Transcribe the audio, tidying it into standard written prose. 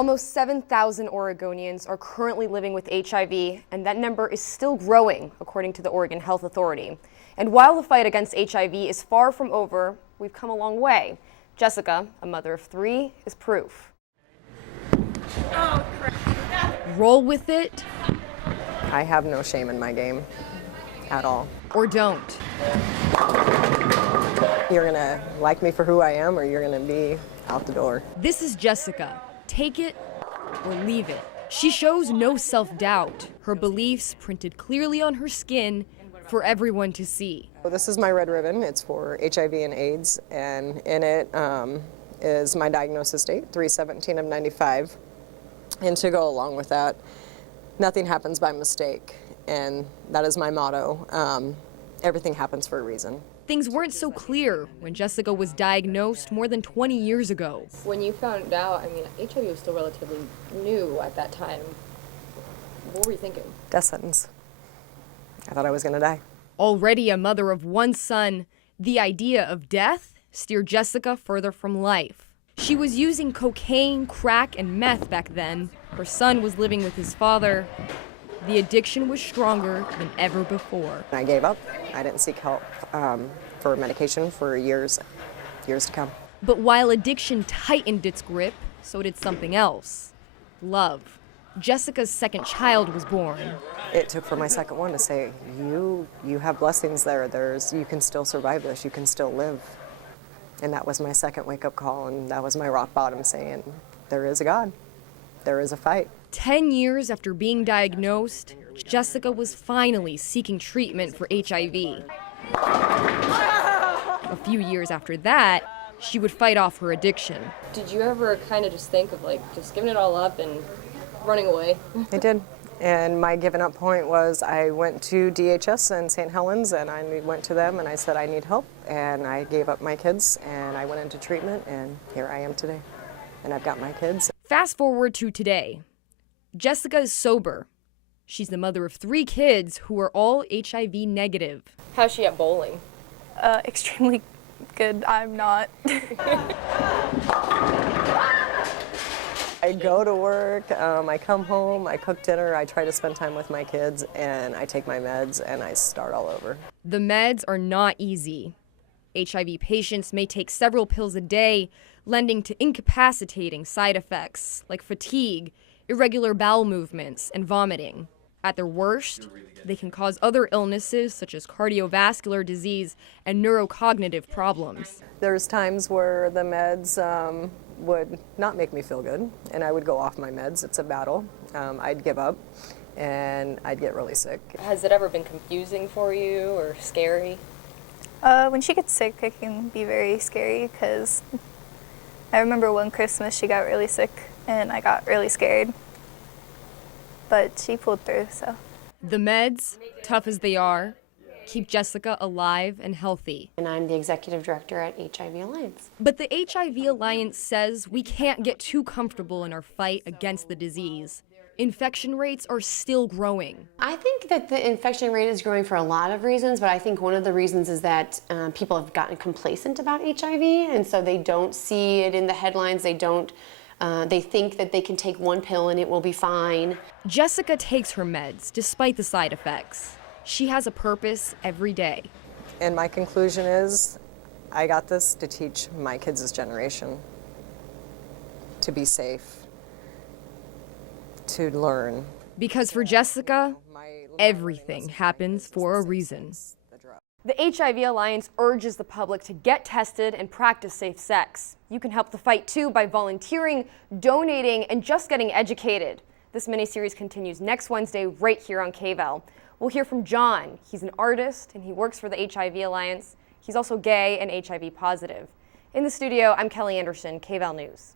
Almost 7,000 Oregonians are currently living with HIV, and that number is still growing, according to the Oregon Health Authority. And while the fight against HIV is far from over, we've come a long way. Jessica, a mother of 3, is proof. Oh, crap. Roll with it. I have no shame in my game at all. Or don't. You're gonna like me for who I am, or you're gonna be out the door. This is Jessica. Take it or leave it. She shows no self-doubt. Her beliefs printed clearly on her skin for everyone to see. This is my red ribbon. It's for HIV and AIDS, and in it is my diagnosis date, 3/17 of 95. And to go along with that, nothing happens by mistake, and that is my motto. Everything happens for a reason. Things weren't so clear when Jessica was diagnosed more than 20 years ago. When you found out, HIV was still relatively new at that time. What were you thinking? Death sentence. I thought I was gonna die. Already a mother of 1 son, the idea of death steered Jessica further from life. She was using cocaine, crack, and meth back then. Her son was living with his father. The addiction was stronger than ever before. I gave up. I didn't seek help for medication for years to come. But while addiction tightened its grip, so did something else. Love. Jessica's second child was born. It took for my second one to say, you have blessings there. You can still survive this. You can still live. And that was my second wake-up call, and that was my rock bottom saying, there is a God. There is a fight. 10 years after being diagnosed, Jessica was finally seeking treatment for HIV. A few years after that, she would fight off her addiction. Did you ever kind of just think of just giving it all up and running away? I did. And my giving up point was I went to DHS in St. Helens, and I went to them and I said I need help, and I gave up my kids and I went into treatment, and here I am today. And I've got my kids. Fast forward to today. Jessica is sober. She's the mother of 3 kids who are all HIV negative. How's she at bowling? Extremely good. I'm not. I go to work, I come home, I cook dinner, I try to spend time with my kids, and I take my meds and I start all over. The meds are not easy. HIV patients may take several pills a day, lending to incapacitating side effects like fatigue, irregular bowel movements, and vomiting. At their worst, they can cause other illnesses such as cardiovascular disease and neurocognitive problems. There's times where the meds would not make me feel good, and I would go off my meds. It's a battle. I'd give up, and I'd get really sick. Has it ever been confusing for you or scary? When she gets sick, it can be very scary because I remember one Christmas she got really sick and I got really scared. But she pulled through, so. The meds, tough as they are, keep Jessica alive and healthy. And I'm the executive director at HIV Alliance. But the HIV Alliance says we can't get too comfortable in our fight against the disease. Infection rates are still growing. I think that the infection rate is growing for a lot of reasons, but I think one of the reasons is that people have gotten complacent about HIV, and so they don't see it in the headlines. They think that they can take one pill and it will be fine. Jessica takes her meds despite the side effects. She has a purpose every day. And my conclusion is, I got this to teach my kids' this generation to be safe, to learn. Because for Jessica, everything happens for a reason. The HIV Alliance urges the public to get tested and practice safe sex. You can help the fight too by volunteering, donating, and just getting educated. This mini-series continues next Wednesday right here on KVAL. We'll hear from John. He's an artist and he works for the HIV Alliance. He's also gay and HIV positive. In the studio, I'm Kelly Andersen, KVAL News.